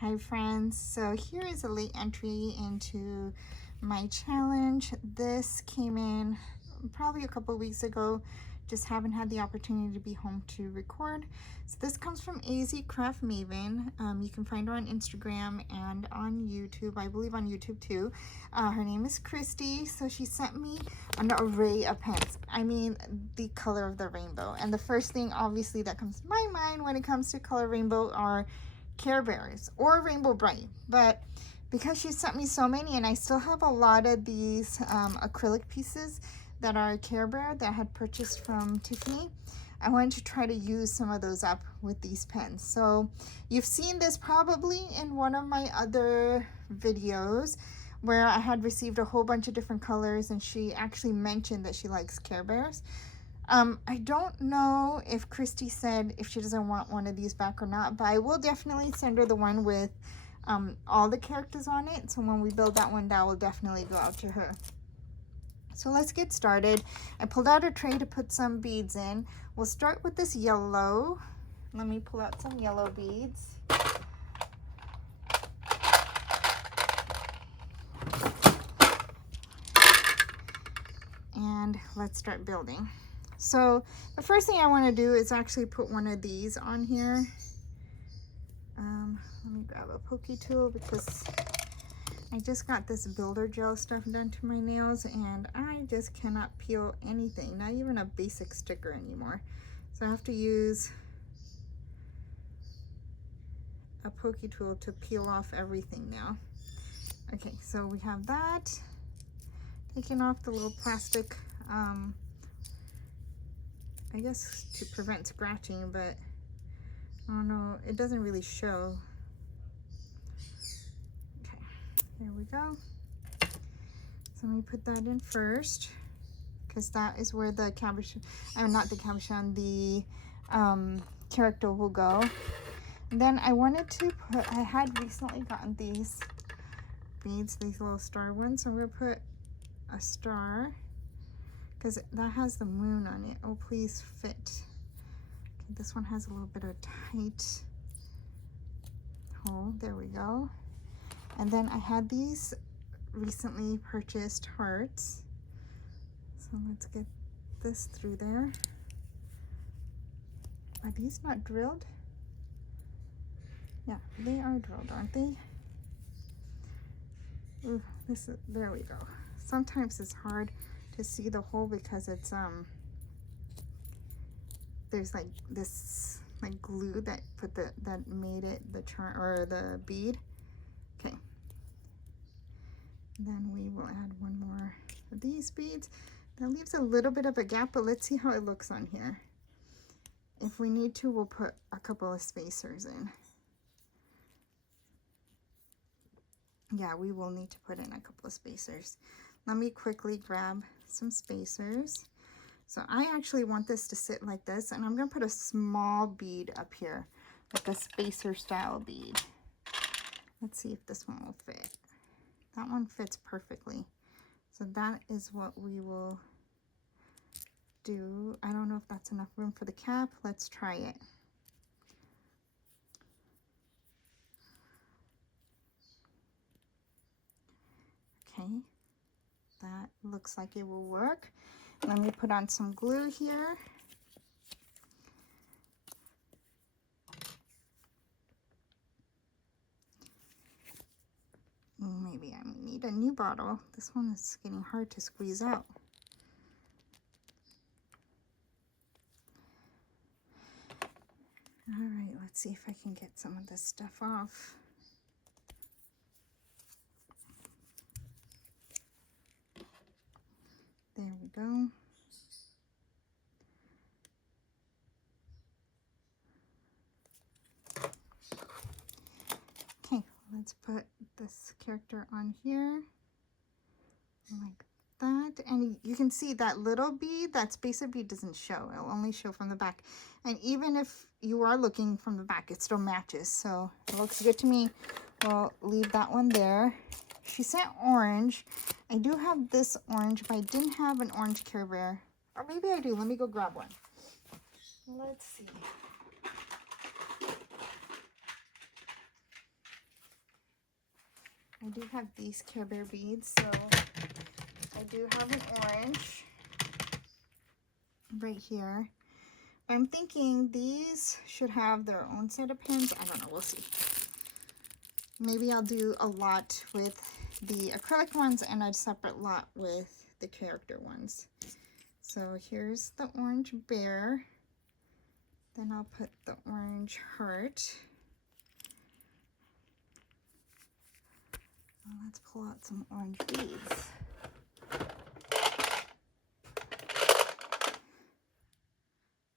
Hi friends, so here is a late entry into my challenge. This came in probably a couple weeks ago, just haven't had the opportunity to be home to record. So this comes from AZ Craft Maven. You can find her on Instagram and on YouTube, I believe on YouTube too. Her name is Christy. So she sent me an array of pens. I mean, the color of the rainbow. And the first thing obviously that comes to my mind when it comes to color rainbow are Care Bears or Rainbow Bright, but because she sent me so many and I still have a lot of these acrylic pieces that are Care Bear that I had purchased from Tiffany, I wanted to try to use some of those up with these pens. So you've seen this probably in one of my other videos where I had received a whole bunch of different colors and she actually mentioned that she likes Care Bears. I don't know if Christy said if she doesn't want one of these back or not, but I will definitely send her the one with all the characters on it. So when we build that one, that will definitely go out to her. So let's get started. I pulled out a tray to put some beads in. We'll start with this yellow. Let me pull out some yellow beads. And let's start building. So the first thing I want to do is actually put one of these on here. Let me grab a pokey tool because I just got this builder gel stuff done to my nails and I just cannot peel anything, not even a basic sticker anymore. So I have to use a pokey tool to peel off everything now. Okay, so we have that. Taking off the little plastic, I guess to prevent scratching, but I don't know, it doesn't really show. Okay, here we go. So let me put that in first because that is where the cabochon, not the cabochon, the character will go. And then I wanted to put, I had recently gotten these beads, these little star ones. So I'm going to put a star because that has the moon on it. Oh, please fit. Okay, this one has a little bit of tight hole. There we go. And then I had these recently purchased hearts. So let's get this through there. Are these not drilled? Yeah, they are drilled, aren't they? Ooh, there we go. Sometimes it's hard to see the hole because it's there's like this like glue that that made it the charm or the bead. Okay. Then we will add one more of these beads. That leaves a little bit of a gap, but let's see how it looks on here. If we need to, we'll put a couple of spacers in. Yeah, we will need to put in a couple of spacers. Let me quickly grab some spacers. So I actually want this to sit like this, and I'm going to put a small bead up here, like a spacer style bead. Let's see if this one will fit. That one fits perfectly. So that is what we will do. I don't know if that's enough room for the cap. Let's try it. Okay, that looks like it will work. Let me put on some glue here. Maybe I need a new bottle. This one is getting hard to squeeze out. All right, let's see if I can get some of this stuff off. There we go. Okay, let's put this character on here like that. And you can see that little bead, that spacer bead doesn't show. It'll only show from the back. And even if you are looking from the back, it still matches. So it looks good to me. We'll leave that one there. She sent orange. I do have this orange, but I didn't have an orange Care Bear. Or maybe I do. Let me go grab one. Let's see. I do have these Care Bear beads, so I do have an orange right here. I'm thinking these should have their own set of pins. I don't know, we'll see. Maybe I'll do a lot with the acrylic ones and a separate lot with the character ones. So here's the orange bear. Then I'll put the orange heart. Well, let's pull out some orange beads.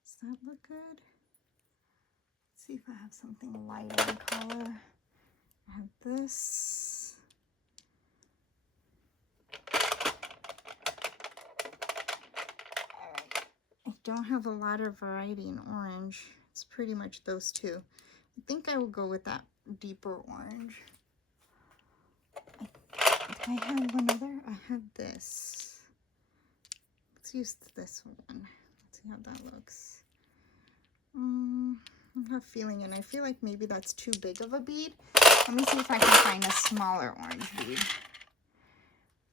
Does that look good? Let's see if I have something lighter in color. I have this. Alright. I don't have a lot of variety in orange. It's pretty much those two. I think I will go with that deeper orange. I have one other. I have this. Let's use this one. Let's see how that looks. I'm not feeling it. I feel like maybe that's too big of a bead. Let me see if I can find a smaller orange bead.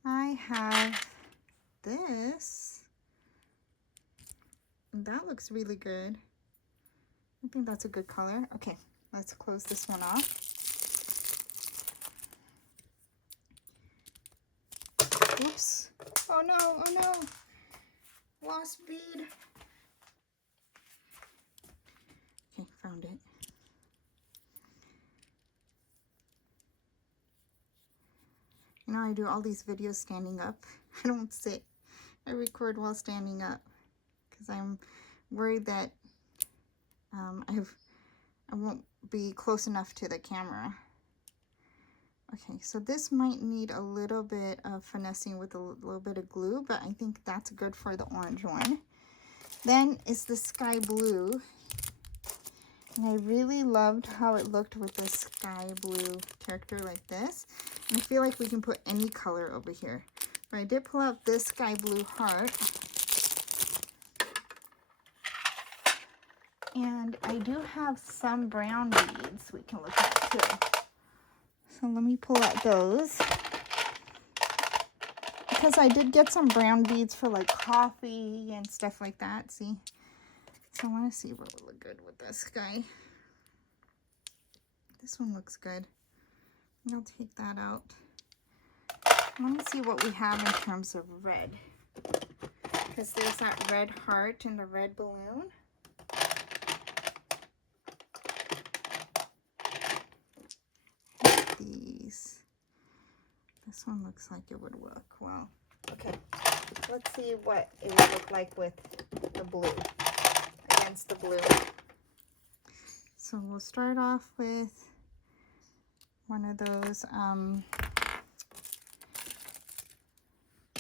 I have this. That looks really good. I think that's a good color. Okay, let's close this one off. Oops. Oh no, oh no. Lost bead. Okay, found it. You know, I do all these videos standing up. I don't sit. I record while standing up because I'm worried that I won't be close enough to the camera. Okay, so this might need a little bit of finessing with a little bit of glue, but I think that's good for the orange one. Then is the sky blue. And I really loved how it looked with the sky blue character like this. And I feel like we can put any color over here. But I did pull out this sky blue heart. And I do have some brown beads we can look at too. So let me pull out those. Because I did get some brown beads for like coffee and stuff like that, see? So I want to see what would look good with this guy. This one looks good. I'll take that out. Let me see what we have in terms of red. Because there's that red heart and the red balloon. These. This one looks like it would work well. Okay, let's see what it would look like with the blue, against the blue. So we'll start off with one of those,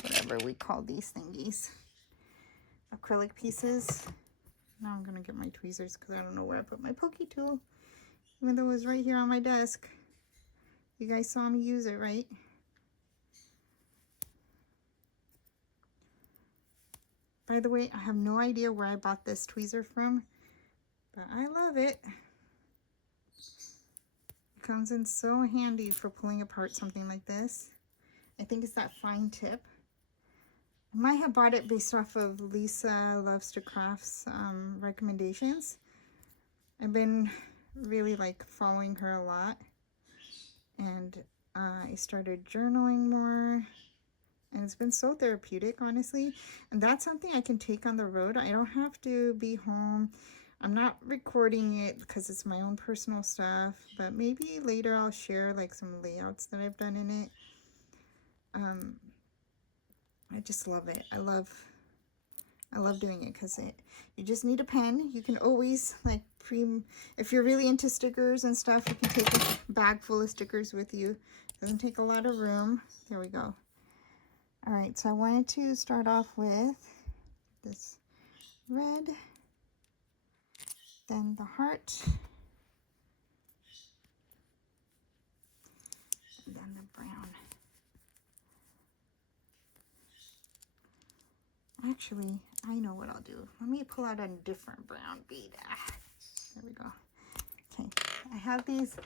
whatever we call these thingies, acrylic pieces. Now I'm gonna get my tweezers because I don't know where I put my pokey tool, even though it was right here on my desk. You guys saw me use it, right? By the way, I have no idea where I bought this tweezer from, but I love it. It comes in so handy for pulling apart something like this. I think it's that fine tip. I might have bought it based off of Lisa Loves to Craft's recommendations. I've been really like following her a lot, and I started journaling more. And it's been so therapeutic, honestly. And that's something I can take on the road. I don't have to be home. I'm not recording it because it's my own personal stuff. But maybe later I'll share like some layouts that I've done in it. I just love it. I love doing it because you just need a pen. You can always like if you're really into stickers and stuff, you can take a bag full of stickers with you. Doesn't take a lot of room. There we go. All right, so I wanted to start off with this red, then the heart, and then the brown. Actually, I know what I'll do. Let me pull out a different brown bead. There we go. Okay, I have these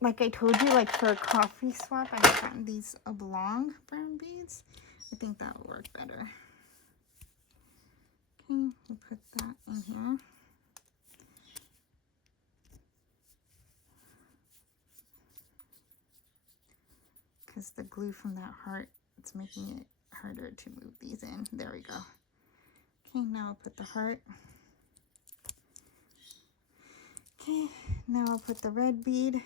like I told you, like for a coffee swap, I have gotten these oblong brown beads. I think that will work better. Okay, we'll put that in here. Because the glue from that heart, it's making it harder to move these in. There we go. Okay, now I'll put the heart. Okay, now I'll put the red bead.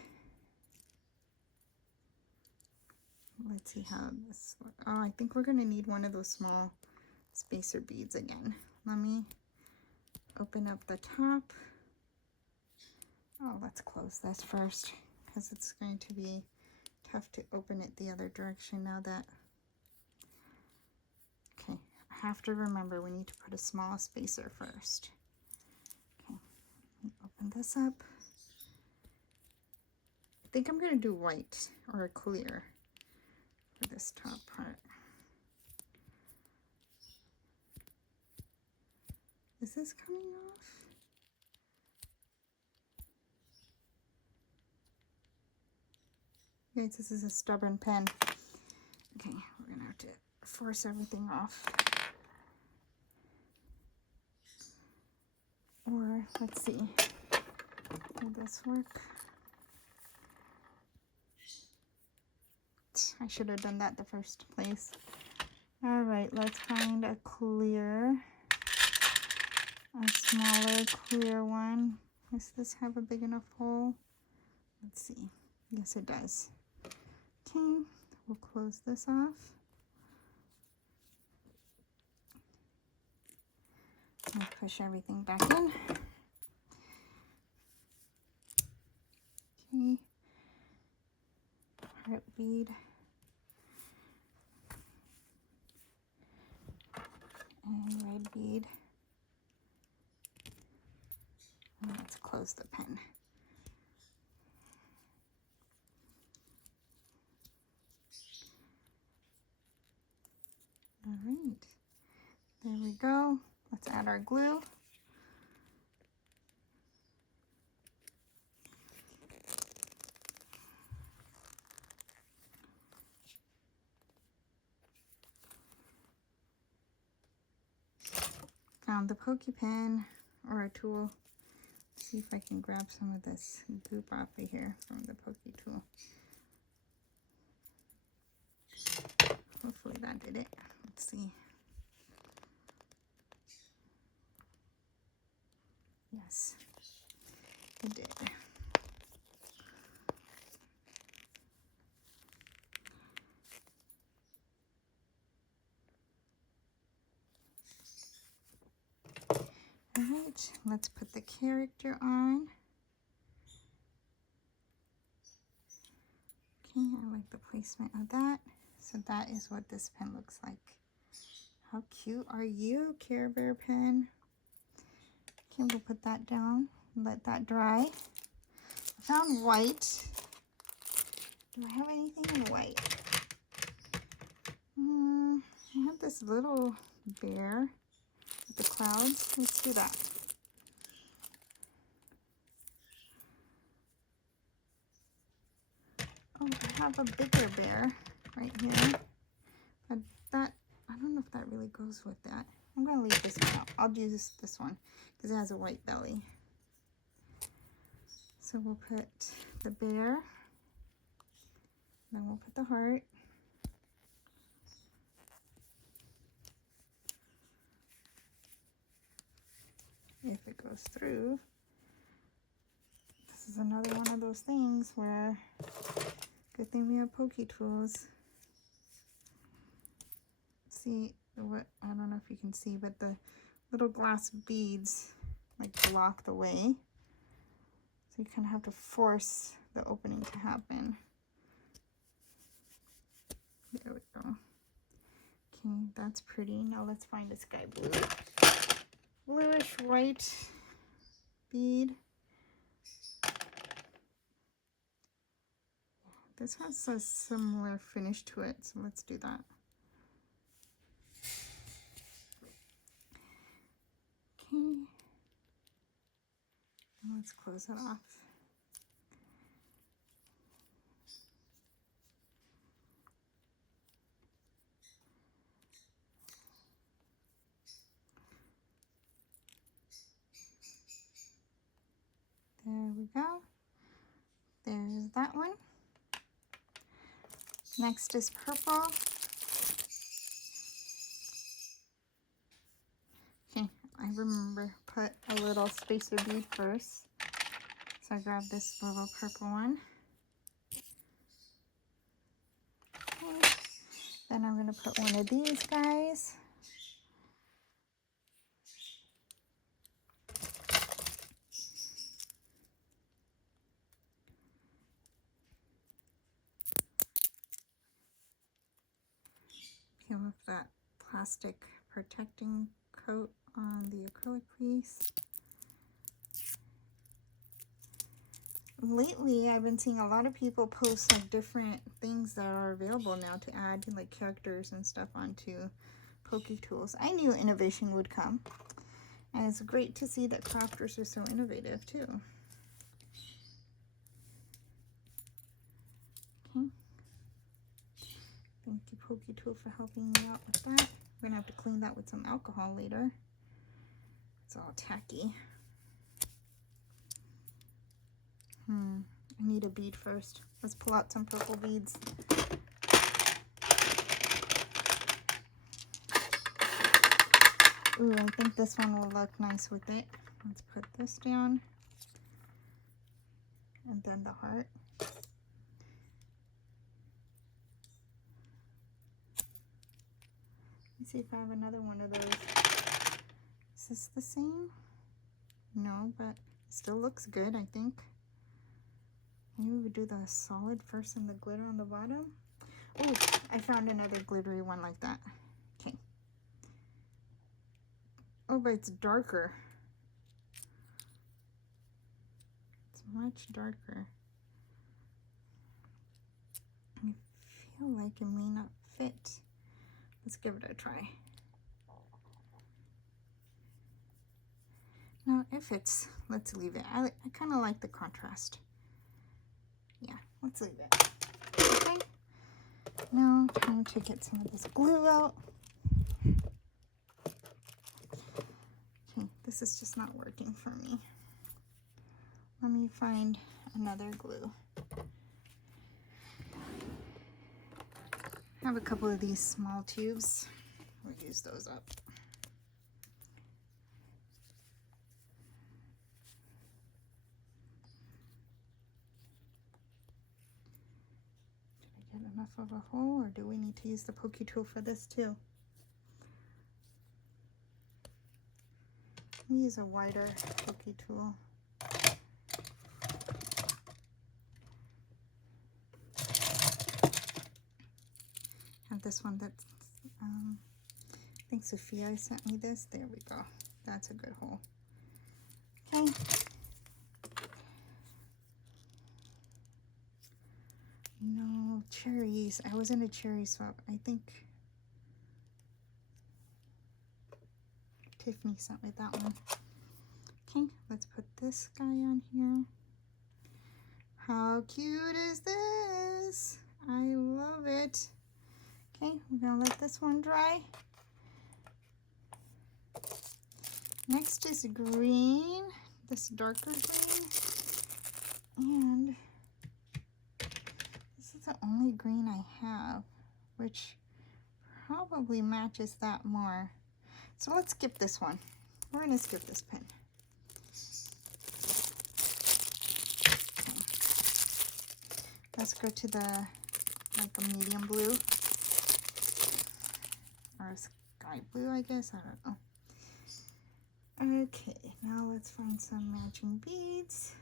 Let's see how this works. Oh, I think we're gonna need one of those small spacer beads again. Let me open up the top. Oh, let's close this first because it's going to be tough to open it the other direction now that. Okay, I have to remember we need to put a small spacer first. Okay, open this up. I think I'm gonna do white or a clear for this top part. Is this coming off? Guys, this is a stubborn pen. Okay, we're gonna have to force everything off. Or, let's see, will this work? I should have done that the first place. All right, let's find a clear, a smaller clear one. Does this have a big enough hole? Let's see. Yes, it does. Okay, we'll close this off. And push everything back in. Okay. Heart bead. And red bead. And let's close the pen. All right, there we go. Let's add our glue. Found the pokey pen or a tool. Let's see if I can grab some of this goop off of here from the pokey tool. Hopefully that did it. Let's see. Yes, it did. All right, let's put the character on. Okay, I like the placement of that. So that is what this pen looks like. How cute are you, Care Bear pen? Okay, we'll put that down and let that dry. I found white. Do I have anything in white? I have this little bear with the clouds. Let's do that. Oh, I have a bigger bear right here. But that, I don't know if that really goes with that. I'm going to leave this one out. I'll use this one because it has a white belly. So we'll put the bear. Then we'll put the heart. If it goes through. This is another one of those things where, good thing we have pokey tools. See what, I don't know if you can see, but the little glass beads like block the way. So you kind of have to force the opening to happen. There we go. Okay, that's pretty. Now let's find a sky blue. Bluish white bead. This has a similar finish to it, so let's do that. Okay. Let's close it off. There we go. There's that one. Next is purple. Okay, I remember put a little spacer bead first. So I grabbed this little purple one. Okay. Then I'm going to put one of these guys. Peel off that plastic protecting coat on the acrylic piece. Lately, I've been seeing a lot of people post like different things that are available now to add like characters and stuff onto PokeTools. I knew innovation would come, and it's great to see that crafters are so innovative too. Okay. Thank you, PokeTool, for helping me out with that. I'm gonna have to clean that with some alcohol later. It's all tacky. I need a bead first. Let's pull out some purple beads. Ooh, I think this one will look nice with it. Let's put this down. And then the heart. Let me see if I have another one of those. Is this the same? No, but it still looks good, I think. Maybe we do the solid first and the glitter on the bottom. Oh, I found another glittery one like that. Okay. Oh, but it's darker. It's much darker. I feel like it may not fit. Let's give it a try. No, it fits. Let's leave it. I kind of like the contrast. Yeah, let's leave it. Okay. Now, time to get some of this glue out. Okay, this is just not working for me. Let me find another glue. I have a couple of these small tubes. We'll use those up. Did I get enough of a hole, or do we need to use the PokeTool for this too? Use a wider PokeTool. Have this one that's, I think Sophia sent me this. There we go. That's a good hole. Okay. No, cherries. I was in a cherry swap. I think Tiffany sent me that one. Okay, let's put this guy on here. How cute is this? I love it. Okay, we're gonna let this one dry. Next is green, this darker green. And this is the only green I have, which probably matches that more. So let's skip this one. We're gonna skip this pen. Okay. Let's go to the, like a medium blue. Or a sky blue, I guess, I don't know. Okay, now let's find some matching beads.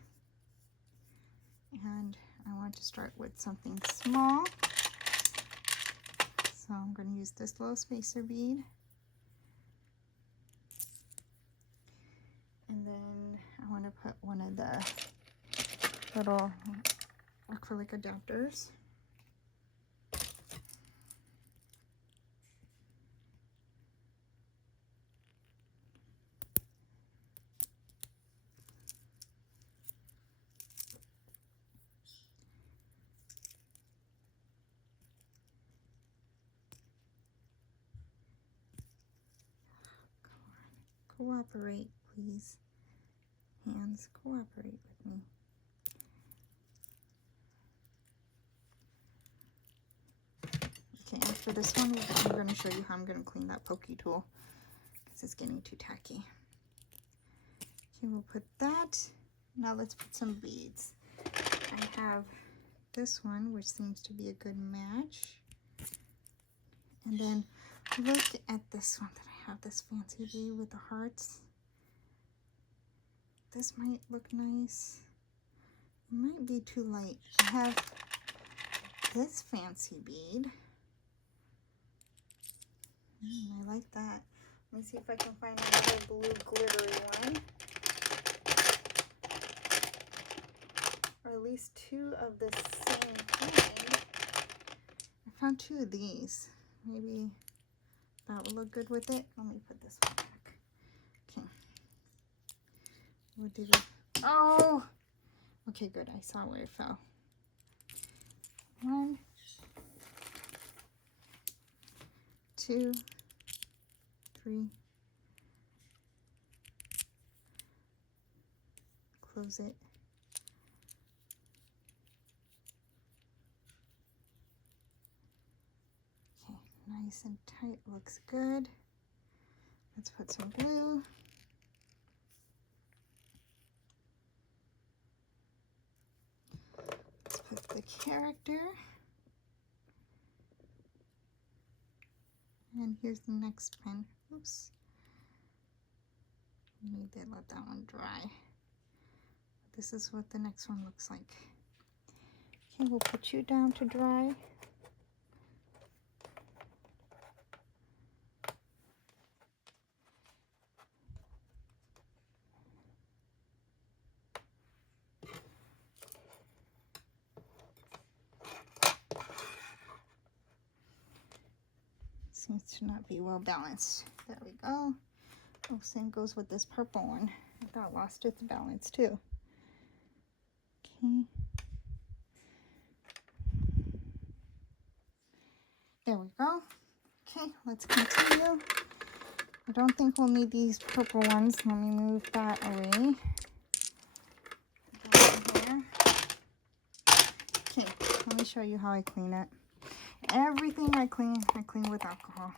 And I want to start with something small. So I'm going to use this little spacer bead. And then I want to put one of the little acrylic adapters. Cooperate, please. Yeah. hands cooperate with me. Okay, after this one, I'm going to show you how I'm going to clean that pokey tool because it's getting too tacky. Okay, we'll put that. Now let's put some beads. I have this one, which seems to be a good match. And then look at this one that I have, this fancy bead with the hearts. This might look nice. It might be too light. I have this fancy bead. I like that. Let me see if I can find another blue glittery one. Or at least two of the same kind. I found two of these. Maybe that will look good with it. Let me put this one back. Okay. We'll do the, oh! Okay, good. I saw where it fell. 1, 2, 3. Close it. Okay, nice and tight. Looks good. Let's put some glue. Let's put the character. And here's the next pen. Oops. Maybe they let that one dry. This is what the next one looks like. Okay, we'll put you down to dry. Seems to not be well balanced. There we go. Oh, same goes with this purple one. That lost its balance too. Okay. There we go. Okay, let's continue. I don't think we'll need these purple ones. Let me move that away. Here. Okay, let me show you how I clean it. Everything I clean with alcohol.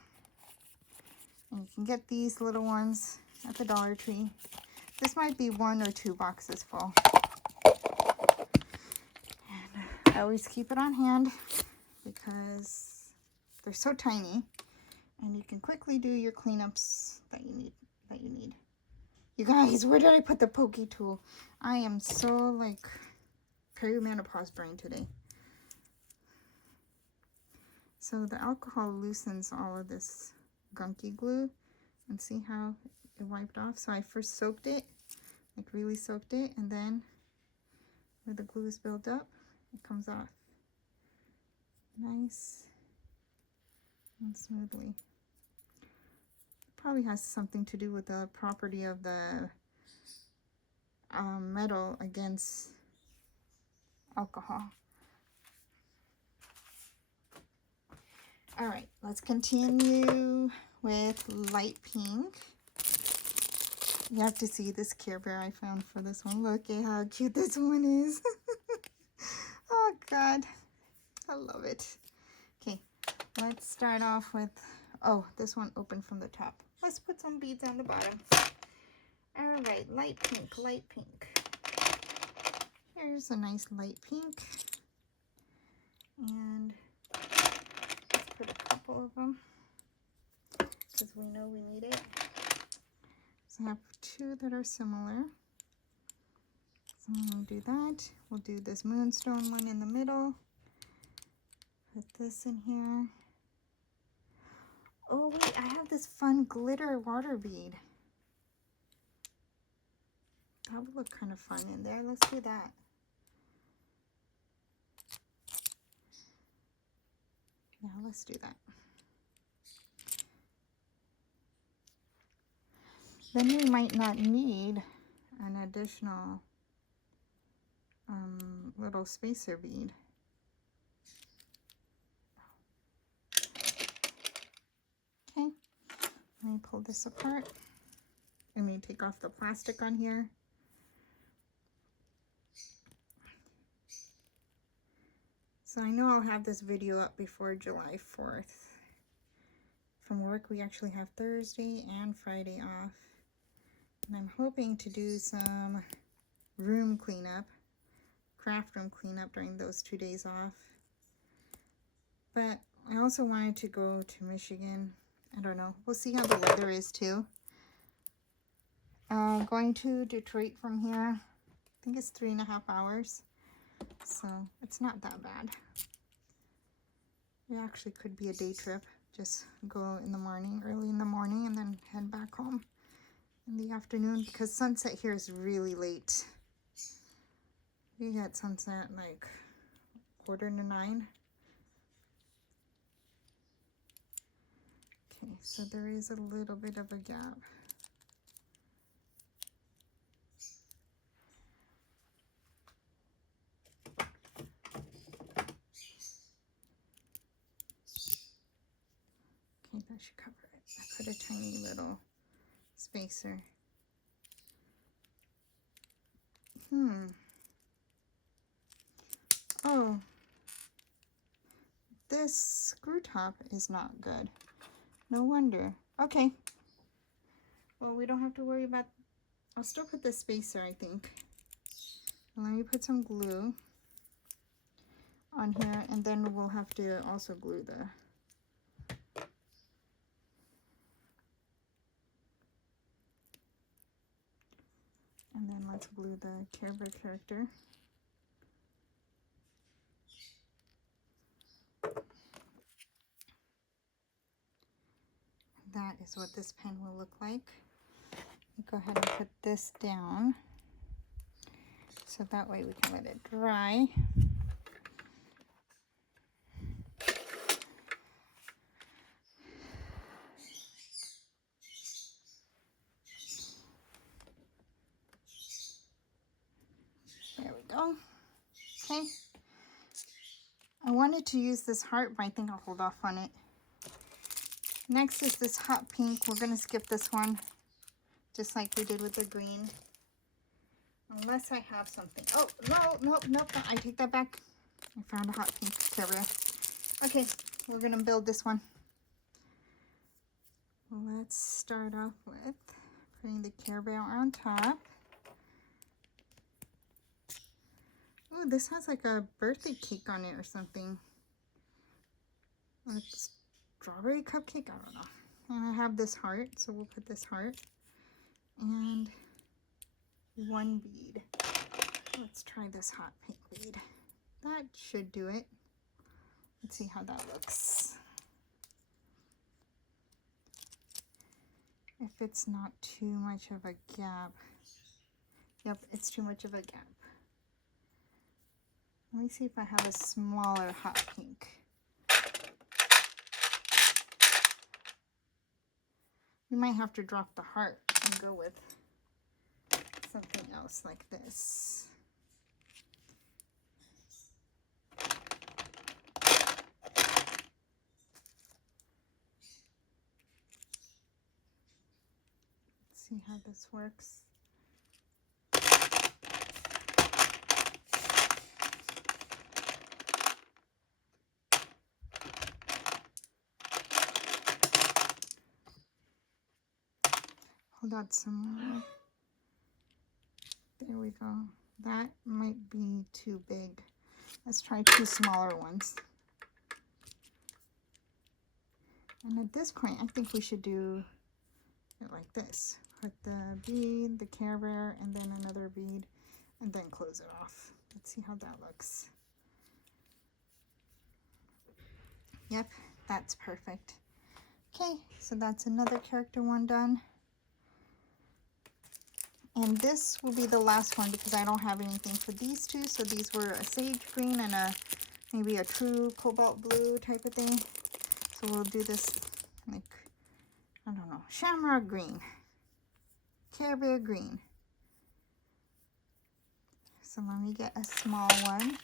And you can get these little ones at the Dollar Tree. This might be 1 or 2 boxes full. And I always keep it on hand because they're so tiny. And you can quickly do your cleanups that you need. You guys, where did I put the pokey tool? I am so like perimenopause brain today. So the alcohol loosens all of this gunky glue, and see how it wiped off. So I first soaked it, like really soaked it, and then where the glue is built up, it comes off nice and smoothly. Probably has something to do with the property of the metal against alcohol. All right, let's continue with light pink. You have to see this Care Bear I found for this one. Look at how cute this one is. Oh God, I love it. Okay, let's start off with, oh, this one opened from the top. Let's put some beads on the bottom. All right, light pink, light pink. Here's a nice light pink. And let's put a couple of them because we know we need it. So I have 2 that are similar. So I'm going to do that. We'll do this moonstone one in the middle. Put this in here. Oh wait, I have this fun glitter water bead. That would look kind of fun in there. Let's do that. Yeah, let's do that. Then we might not need an additional little spacer bead. Okay, let me pull this apart. Let me take off the plastic on here. So I know I'll have this video up before July 4th. From work, we actually have Thursday and Friday off. And I'm hoping to do some room cleanup, craft room cleanup during those 2 days off. But I also wanted to go to Michigan. I don't know. We'll see how the weather is too. Going to Detroit from here. I think it's 3.5 hours. So it's not that bad. It actually could be a day trip. Just go in the morning, early in the morning, and then head back home in the afternoon, because sunset here is really late. You get sunset like 8:45. Okay, so there is a little bit of a gap. Okay, that should cover it. I put a tiny little spacer. Oh, this screw top is not good. No wonder. Okay. Well, we don't have to worry about... I'll still put the spacer, I think. Let me put some glue on here, and then we'll have to also glue the... And then let's glue the Care Bear character. That is what this pen will look like. Go ahead and put this down, so that way we can let it dry. There we go. Okay. I wanted to use this heart, but I think I'll hold off on it. Next is this hot pink. We're going to skip this one, just like we did with the green. Unless I have something. Oh, no, I take that back. I found a hot pink Care Bear. Okay, we're going to build this one. Let's start off with putting the Care Bear on top. Oh, this has like a birthday cake on it or something. Like strawberry cupcake, I don't know. And I have this heart, so we'll put this heart. And one bead. Let's try this hot pink bead. That should do it. Let's see how that looks. If it's not too much of a gap. Yep, it's too much of a gap. Let me see if I have a smaller hot pink. We might have to drop the heart and go with something else like this. Let's see how this works. Hold on some more. There we go. That might be too big. Let's try 2 smaller ones. And at this point, I think we should do it like this. Put the bead, the Care Bear, and then another bead, and then close it off. Let's see how that looks. Yep, that's perfect. Okay, so that's another character one done. And this will be the last one because I don't have anything for these two. So these were a sage green and maybe a true cobalt blue type of thing. So we'll do this like, I don't know, shamrock green, Care Bear green. So let me get a small one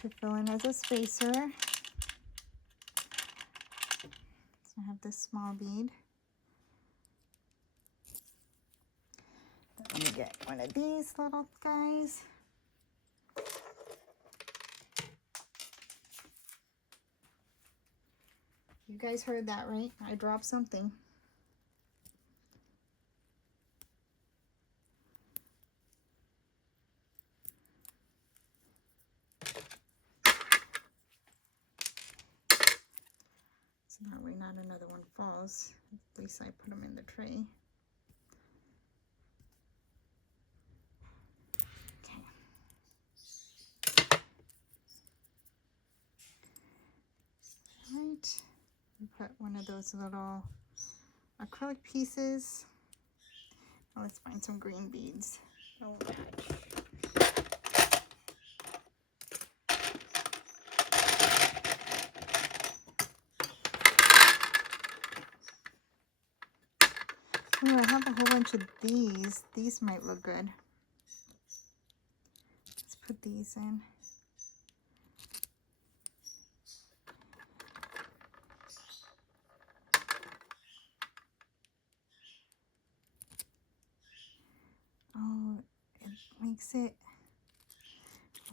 to fill in as a spacer. So I have this small bead. Let me get one of these little guys. guys heard that, right? I dropped something. So that way not another one falls. At least I put them in the tray. Okay. All right. Put one of those little acrylic pieces. Now let's find some green beads. Oh, oh, I have a whole bunch of these. These might look good. Let's put these in. Oh, it makes it.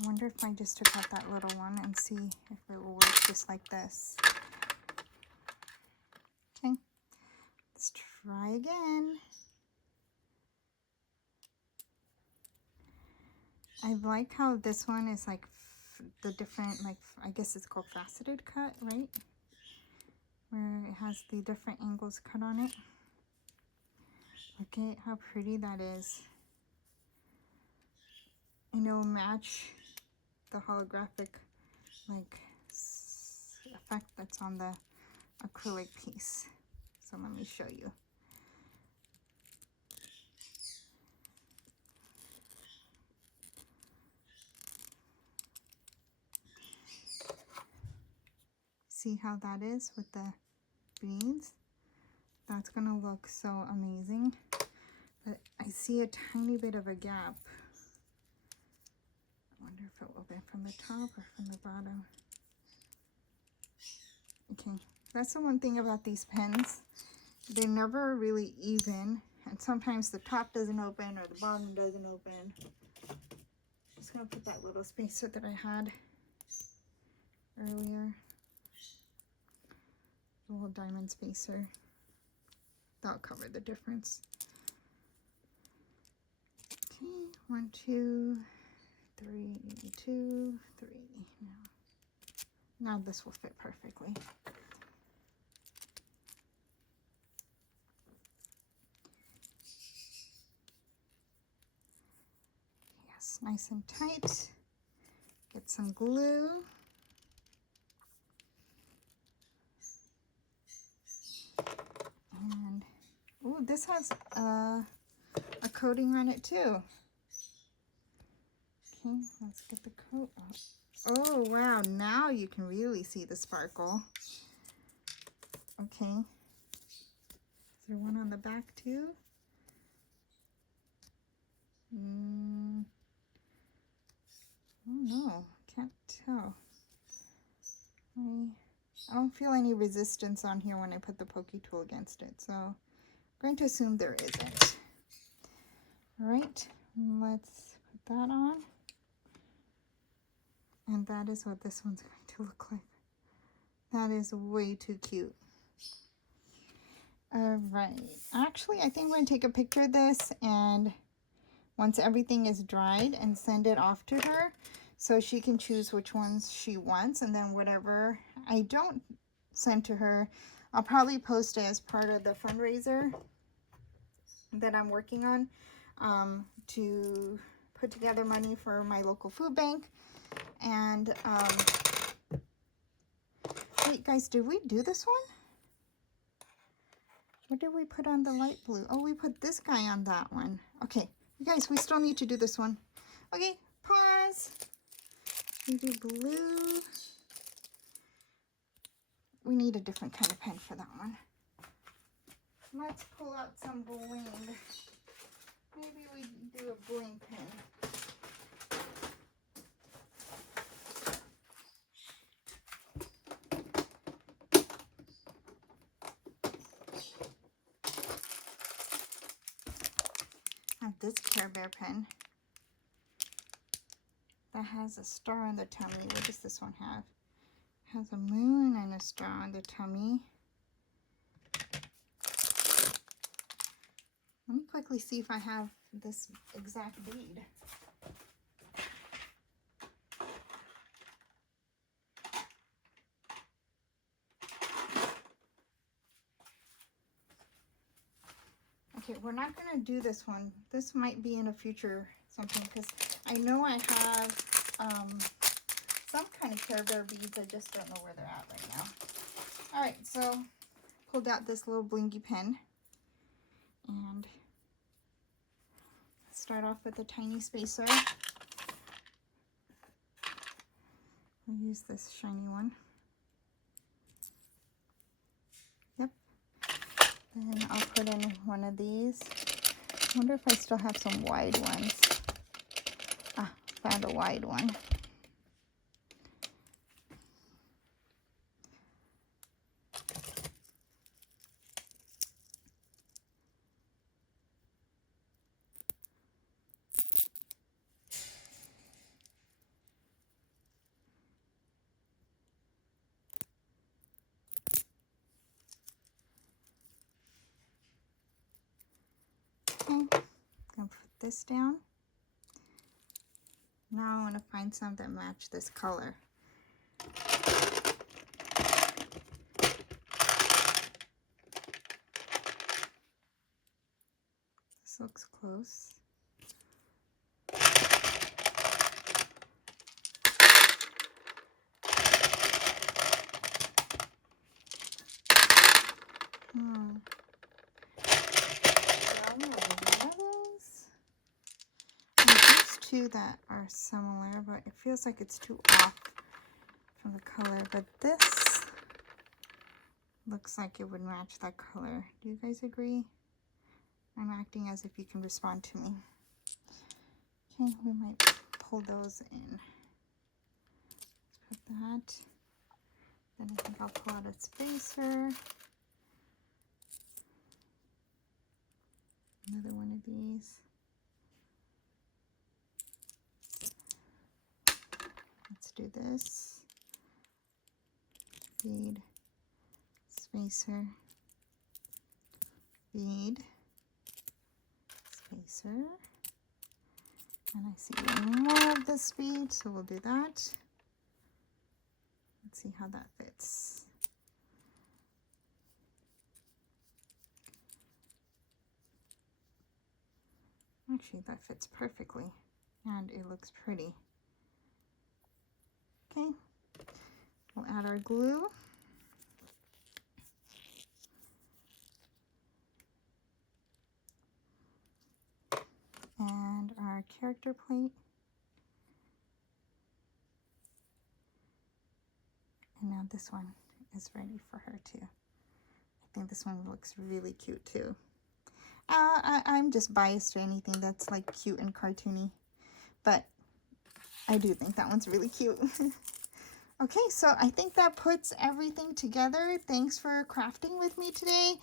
I wonder if I just took out that little one and see if it will work just like this. Okay, let's try again. I like how this one is like the different, like, I guess it's called faceted cut, right? Where it has the different angles cut on it. Look at how pretty that is. And it'll match the holographic like effect that's on the acrylic piece. So let me show you. See how that is with the beads? That's gonna look so amazing. But I see a tiny bit of a gap. I wonder if it will be from the top or from the bottom. Okay, that's the one thing about these pens. They're never really even, and sometimes the top doesn't open or the bottom doesn't open. Just gonna put that little spacer that I had earlier. A little diamond spacer. That'll cover the difference. Okay, 1, 2, 3, 2, 3. Now this will fit perfectly. Yes, nice and tight. Get some glue. And, oh, this has a coating on it too. Okay, let's get the coat off. Oh, wow, now you can really see the sparkle. Okay. Is there one on the back too? Oh no, can't tell. I don't feel any resistance on here when I put the pokey tool against it, so I'm going to assume there isn't. All right, let's put that on. And that is what this one's going to look like. That is way too cute. All right, actually, I think I'm going to take a picture of this, and once everything is dried, and send it off to her so she can choose which ones she wants, and then whatever I don't send to her, I'll probably post it as part of the fundraiser that I'm working on to put together money for my local food bank. And wait, guys, did we do this one? What did we put on the light blue? Oh, we put this guy on that one. Okay, you guys, we still need to do this one. Okay, pause. We do blue. We need a different kind of pen for that one. Let's pull out some bling. Maybe we do a bling pen. This Care Bear pen that has a star on the tummy. What does this one have? It has a moon and a star on the tummy. Let me quickly see if I have this exact bead. Okay, we're not going to do this one. This might be in a future something, because I know I have some kind of Care Bear beads. I just don't know where they're at right now. All right, so pulled out this little blingy pen, and start off with a tiny spacer. We'll use this shiny one. Yep. Then I'll put in one of these. I wonder if I still have some wide ones. Ah, found a wide one. Okay, gonna put this down. Now I want to find some that match this color. This looks close. Two that are similar, but it feels like it's too off from the color. But this looks like it would match that color. Do you guys agree? I'm acting as if you can respond to me. Okay, we might pull those in. Let's put that. Then I think I'll pull out a spacer. Another one of these. Let's do this. Bead, spacer, bead, spacer. And I see one more of this bead, so we'll do that. Let's see how that fits. Actually, that fits perfectly, and it looks pretty. Okay, we'll add our glue. And our character plate. And now this one is ready for her too. I think this one looks really cute too. I'm just biased to anything that's like cute and cartoony, but I do think that one's really cute. Okay, so I think that puts everything together. Thanks for crafting with me today.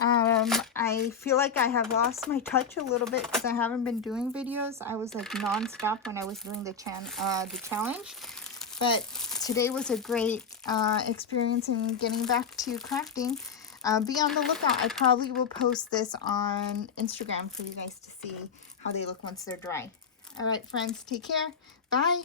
I feel like I have lost my touch a little bit because I haven't been doing videos. I was like non-stop when I was doing the challenge. But today was a great experience in getting back to crafting. Be on the lookout. I probably will post this on Instagram for you guys to see how they look once they're dry. All right, friends, take care. Bye.